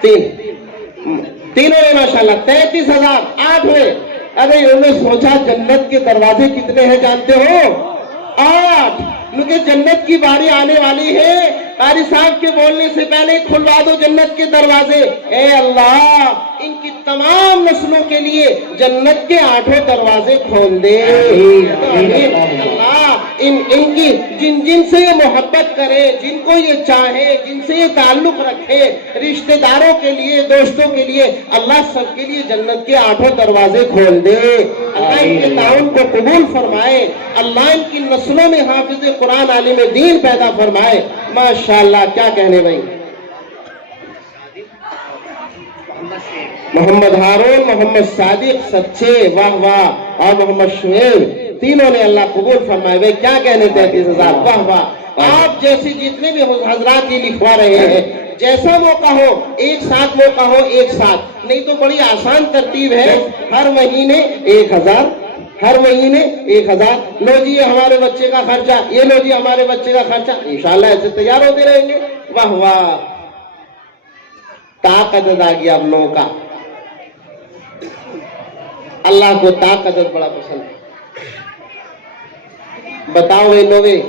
3 تینوں میں ماشاءاللہ 33,000. 8 ہوئے. ارے انہوں نے سوچا جنت کے دروازے کتنے ہیں جانتے ہو؟ 8. کیونکہ جنت کی باری آنے والی ہے، قاری صاحب کے بولنے سے پہلے کھلوا دو جنت کے دروازے۔ اے اللہ ان کی تمام نسلوں کے لیے جنت کے 8 دروازے کھول دے۔ اللہ ان کی جن سے یہ محبت کرے، جن کو یہ چاہے، جن سے یہ تعلق رکھے، رشتہ داروں کے لیے، دوستوں کے لیے، اللہ سب کے لیے جنت کے 8 دروازے کھول دے۔ اللہ ان کے تعاون کو قبول فرمائے، اللہ ان کی نسلوں میں حافظ قرآن عالم دین پیدا فرمائے۔ ماشاءاللہ کیا کہنے بھائی، محمد ہارون، محمد صادق سچے، واہ واہ، اور محمد شعیب، تینوں نے اللہ قبول فرمائے۔ بھائی کیا کہنے 33,000، واہ واہ۔ آپ جیسے جتنے بھی حضرات یہ لکھوا رہے ہیں، جیسا موقع ہو ایک ساتھ موقع ہو ایک ساتھ، نہیں تو بڑی آسان ترتیب ہے، ہر مہینے 1,000، ہر مہینے 1,000۔ لو جی یہ ہمارے بچے کا خرچہ، یہ لو جی ہمارے بچے کا خرچہ، انشاءاللہ ایسے تیار ہوتے رہیں گے۔ واہ واہ، طاقت آ گیا آپ لوگوں کا۔ اللہ کو طاقت بڑا پسند ہے۔ بتاؤ یہ 9ویں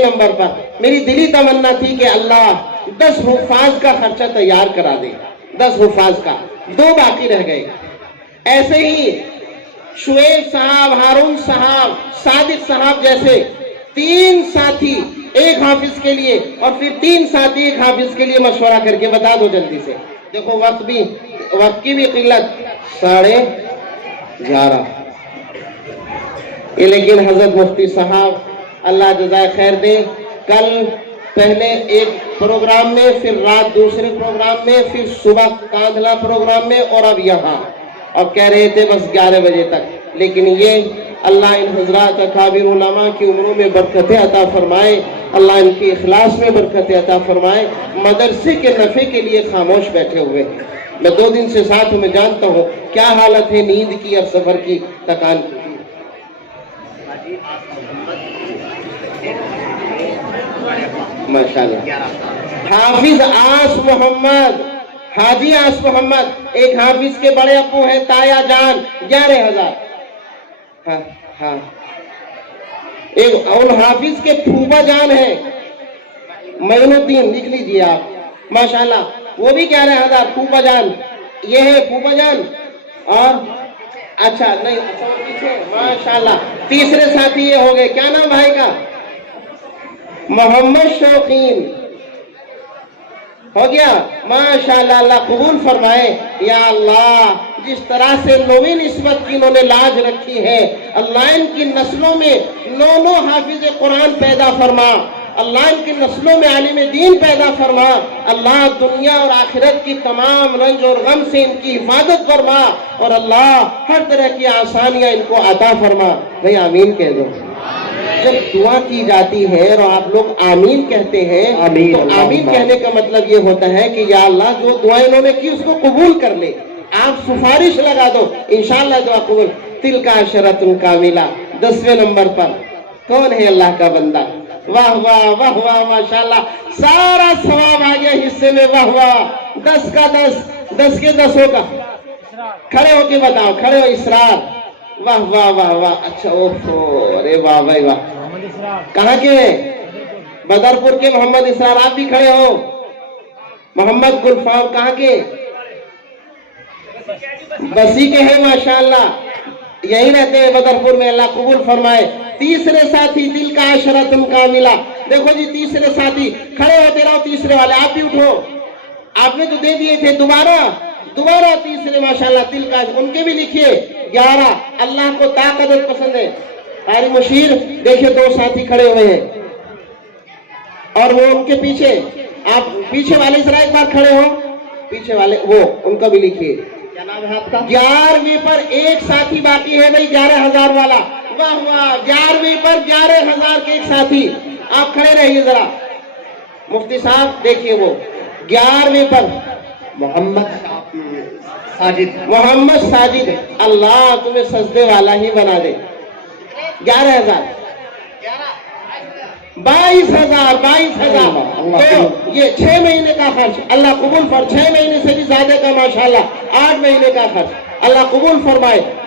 نمبر پر میری دلی تمنا تھی کہ اللہ 10 حفاظ کا خرچہ تیار کرا دے، 10 حفاظ کا، 2 باقی رہ گئے۔ ایسے ہی شعیب صاحب، ہارون صاحب، صادق صاحب جیسے 3 ساتھی ایک حافظ کے لیے، اور پھر 3 ساتھی ایک حافظ کے لیے مشورہ کر کے بتا دو جلدی سے۔ دیکھو وقت کی بھی قلت، 11:30۔ یہ لیکن حضرت مفتی صاحب اللہ جزائے خیر دے، کل پہلے ایک پروگرام میں، پھر رات دوسرے پروگرام میں، پھر صبح کاندھلا پروگرام میں، اور اب یہاں، اب کہہ رہے تھے بس 11 بجے تک، لیکن یہ اللہ ان حضرات اکابر علماء کی عمروں میں برکتیں عطا فرمائے، اللہ ان کی اخلاص میں برکتیں عطا فرمائے، مدرسے کے نفع کے لیے خاموش بیٹھے ہوئے ہیں۔ میں 2 دن سے ساتھ ہوں، میں جانتا ہوں کیا حالت ہے نیند کی اور سفر کی، تکان کی۔ ماشاءاللہ حافظ آس محمد، حاجی آس محمد، ایک حافظ کے بڑے ابو ہیں تایا جان، 11,000۔ ہاں ایک اور حافظ کے پھوپا جان ہیں معین الدین، لکھ لیجیے آپ، ماشاءاللہ وہ بھی 11,000 پھوپا جان۔ یہ ہے پھوپا جان، اور اچھا نہیں، اچھا وہ پیچھے، ماشاءاللہ تیسرے ساتھی یہ ہو گئے، کیا نام بھائی کا؟ محمد شوقین، ہو گیا، ماشاءاللہ اللہ قبول فرمائے۔ یا اللہ جس طرح سے 9ویں نسبت کی انہوں نے لاج رکھی ہے، اللہ ان کی نسلوں میں 9 حافظ قرآن پیدا فرما، اللہ ان کی نسلوں میں عالم دین پیدا فرما، اللہ دنیا اور آخرت کی تمام رنج اور غم سے ان کی حفاظت فرما، اور اللہ ہر طرح کی آسانیاں ان کو عطا فرما۔ بھئی آمین کہہ دو۔ جب دعا کی جاتی ہے اور آپ لوگ آمین کہتے ہیں، تو آمین کہنے کا مطلب یہ ہوتا ہے کہ یا اللہ جو دعائیں انہوں نے کی اس کو قبول کر لے۔ آپ سفارش لگا دو، انشاءاللہ دعا قبول۔ تلک عشرۃ کاملہ، 10ویں نمبر پر کون ہے اللہ کا بندہ؟ واہ واہ واہ واہ، ماشاءاللہ سارا ثواب آ گیا حصے میں، واہ واہ، 10 کا 10، 10 کے 10 ہوگا۔ کھڑے ہو کے بتاؤ، کھڑے ہو، اسرار، واہ واہ واہ واہ، اچھا اوہو، ارے واہ بھائی واہ، کہاں کے ہیں؟ بدرپور کے محمد اسرار، آپ بھی کھڑے ہو۔ محمد گلفام کہاں کے؟ بسی کے ہیں، ماشاءاللہ یہی رہتے ہیں بدرپور میں، اللہ قبول فرمائے۔ تیسرے ساتھی دل کا عشرۃ کاملہ، دیکھو جی تیسرے ساتھی کھڑے ہوتے رہو، تیسرے والے آپ بھی اٹھو، آپ نے تو دے دیے تھے، دوبارہ تیسرے، ماشاءاللہ دل کا، ان کے بھی لکھیے 11۔ اللہ کو طاقت پسند ہے۔ قاری مشیر دیکھیں 2 ساتھی کھڑے ہوئے ہیں، اور وہ ان کے پیچھے، آپ پیچھے والے ذرا ایک بار کھڑے ہو، پیچھے والے وہ ان کا بھی لکھیے۔ کیا نام ہے آپ کا؟ 11ویں پر ایک ساتھی باقی ہے بھائی، 11,000 والا، واہ واہ، 11ویں پر 11,000 کے ایک ساتھی، آپ کھڑے رہیے ذرا۔ مفتی صاحب دیکھیے وہ 11ویں پر محمد ساجد، اللہ تمہیں سجدے والا ہی بنا دے۔ 11,000، 22,000، تو یہ 6 مہینے کا خرچ اللہ قبول 6 مہینے سے بھی زیادہ کا، ماشاءاللہ 8 مہینے کا خرچ اللہ قبول فرمائے۔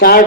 60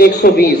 120,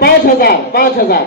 5,000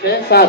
6 7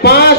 5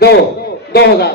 2000।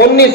19,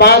5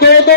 2-2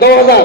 2000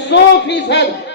100%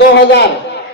2000,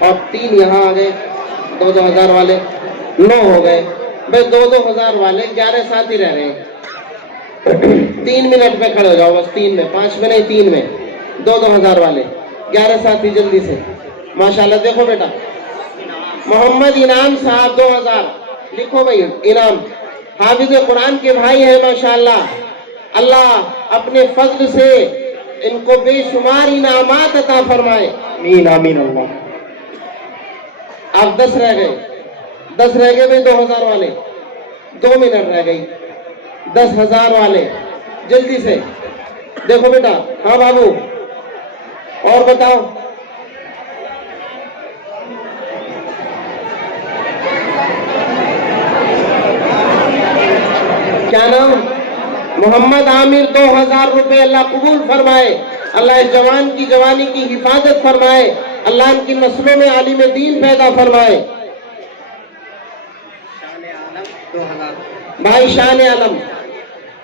اور 3 یہاں آ گئے 2,000 والے 9 ہو گئے بھائی 2,000 والے 11 ساتھ ہی رہ رہے ہیں 3 منٹ میں کھڑے ہو جاؤ بس 3 میں 5 میں نہیں 3 میں 2,000 والے 11 ساتھی جلدی سے ماشاءاللہ دیکھو بیٹا محمد انعام صاحب 2,000 لکھو بھائی انعام حافظ قرآن کے بھائی ہیں ماشاءاللہ اللہ اپنے فضل سے ان کو بے شمار انعامات عطا فرمائے آمین آمین اللہ آپ 10 رہ گئے 10 رہ گئے بھائی 2,000 والے 2 منٹ رہ گئی 10,000 والے جلدی سے دیکھو بیٹا ہاں بابو اور بتاؤ کیا نام محمد عامر 2,000 روپے اللہ قبول فرمائے اللہ اس جوان کی جوانی کی حفاظت فرمائے اللہ ان کی نسلوں میں عالم دین پیدا فرمائے بھائی شان عالم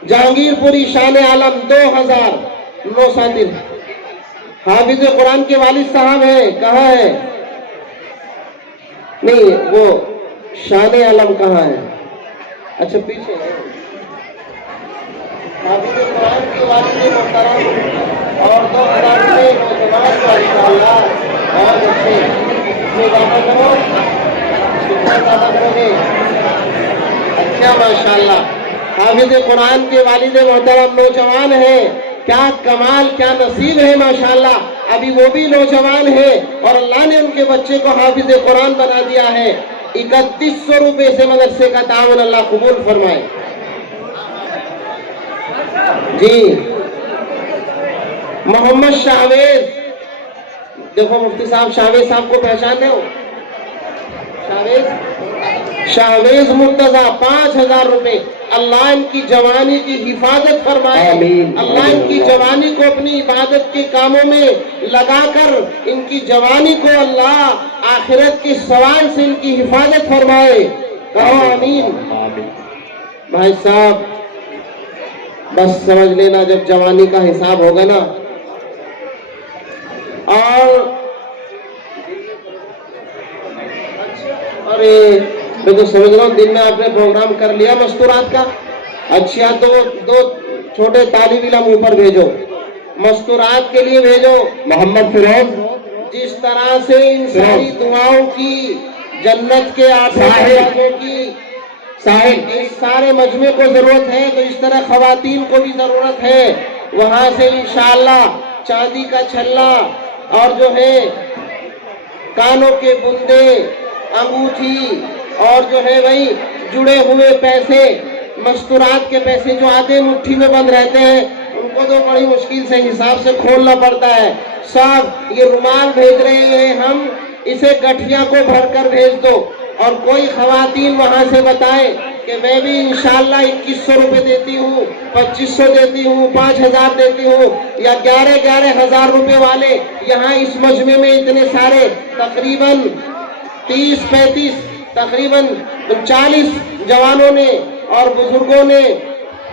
جہانگیر پوری شان عالم 2,000 9 ساتھی حافظ قرآن کے والد صاحب ہیں کہاں ہے نہیں وہ شان عالم کہاں ہے اچھا پیچھے ہے حافظ قرآن کے والد محترم اور 2,000 روپے نوجوان کو انشاءاللہ بہت اچھے اپنی باتیں کرو کتنا زیادہ کرو گے اچھا ماشاءاللہ حافظ قرآن کے والد محترم نوجوان ہیں کیا کمال کیا نصیب ہے ماشاءاللہ ابھی وہ بھی نوجوان ہیں اور اللہ نے ان کے بچے کو حافظ قرآن بنا دیا ہے 3100 روپے سے مدرسے کا تعاون اللہ قبول فرمائے جی محمد شاہویز دیکھو مفتی صاحب شاہویز صاحب کو پہچانتے ہو شاہویز مرتضی 5,000 روپے اللہ ان کی جوانی کی حفاظت فرمائے اللہ ان کی جوانی کو اپنی عبادت کے کاموں میں لگا کر ان کی جوانی کو اللہ آخرت کے سوال سے ان کی حفاظت فرمائے کہو آمین بھائی صاحب بس سمجھ لینا جب جوانی کا حساب ہوگا نا اور ارے میں تو سمجھ رہا ہوں دن میں آپ نے پروگرام کر لیا مستورات کا اچھا تو 2 چھوٹے طالب علم اوپر بھیجو مستورات کے لیے بھیجو محمد فیروز جس طرح سے ان ساری دعاؤں کی جنت کے آسانوں کی اس سارے مجمع کو ضرورت ہے تو اس طرح خواتین کو بھی ضرورت ہے وہاں سے انشاءاللہ چاندی کا چھلا اور جو ہے کانوں کے بندے انگوٹھی اور جو ہے بھائی جڑے ہوئے پیسے مستورات کے پیسے جو آدھے مٹھی میں بند رہتے ہیں ان کو تو بڑی مشکل سے حساب سے کھولنا پڑتا ہے صاحب یہ رومال بھیج رہے ہیں ہم اسے گٹھیا کو بھر کر بھیج دو اور کوئی خواتین وہاں سے بتائے کہ میں بھی انشاءاللہ 2100 روپے دیتی ہوں 2500 دیتی ہوں 5000 دیتی ہوں یا 11,000 روپے والے یہاں اس مجمع میں اتنے سارے تقریباً 30-35 تقریباً 40 جوانوں نے اور بزرگوں نے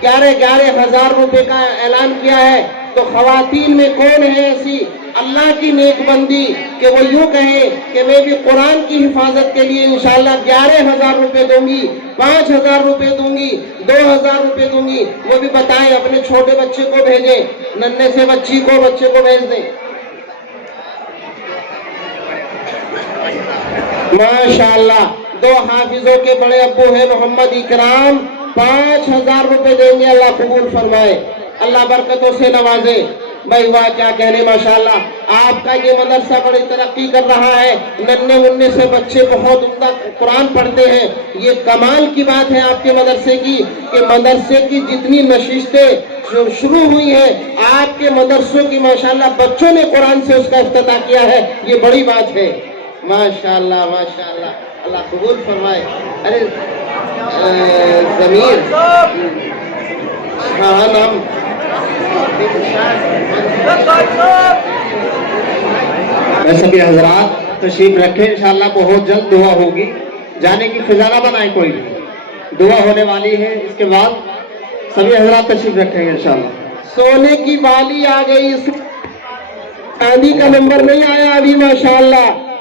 11,000 روپے کا اعلان کیا ہے تو خواتین میں کون ہے ایسی اللہ کی نیک بندی کہ وہ یوں کہے کہ میں بھی قرآن کی حفاظت کے لیے انشاءاللہ 11,000 روپے دوں گی 5,000 روپے دوں گی 2,000 روپے دوں گی وہ بھی بتائیں اپنے چھوٹے بچے کو بھیجیں ننھے سے بچے کو بھیج دیں ماشاءاللہ 2 حافظوں کے بڑے ابو ہیں محمد اکرام 5,000 روپے دیں گے اللہ قبول فرمائے اللہ برکتوں سے نوازے بھائی واہ کیا کہنے ماشاءاللہ آپ کا یہ مدرسہ بڑی ترقی کر رہا ہے ننھے منھے سے بچے بہت عمدہ قرآن پڑھتے ہیں یہ کمال کی بات ہے آپ کے مدرسے کی کہ مدرسے کی جتنی نشستیں شروع ہوئی ہیں آپ کے مدرسوں کی ماشاءاللہ بچوں نے قرآن سے اس کا افتتاح کیا ہے یہ بڑی بات ہے ماشاءاللہ ماشاءاللہ اللہ قبول فرمائے ارے ضمیر ہاں نام سبھی حضرات تشریف رکھیں انشاءاللہ بہت جلد دعا ہوگی جانے کی فضا نہ بنائیں کوئی بھی دعا ہونے والی ہے اس کے بعد سبھی حضرات تشریف رکھیں گے انشاءاللہ سونے کی بالی آ گئی چاندی کا نمبر نہیں آیا ابھی ماشاءاللہ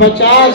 50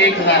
1,000।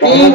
3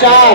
4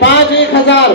5 1,000।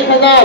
1,000।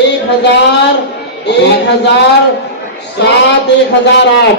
1,000 1,007 1,008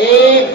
1,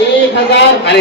1,000।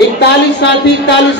41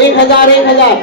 1,000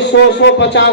100, 50,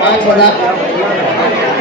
5,000,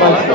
500।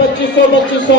2500।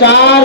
4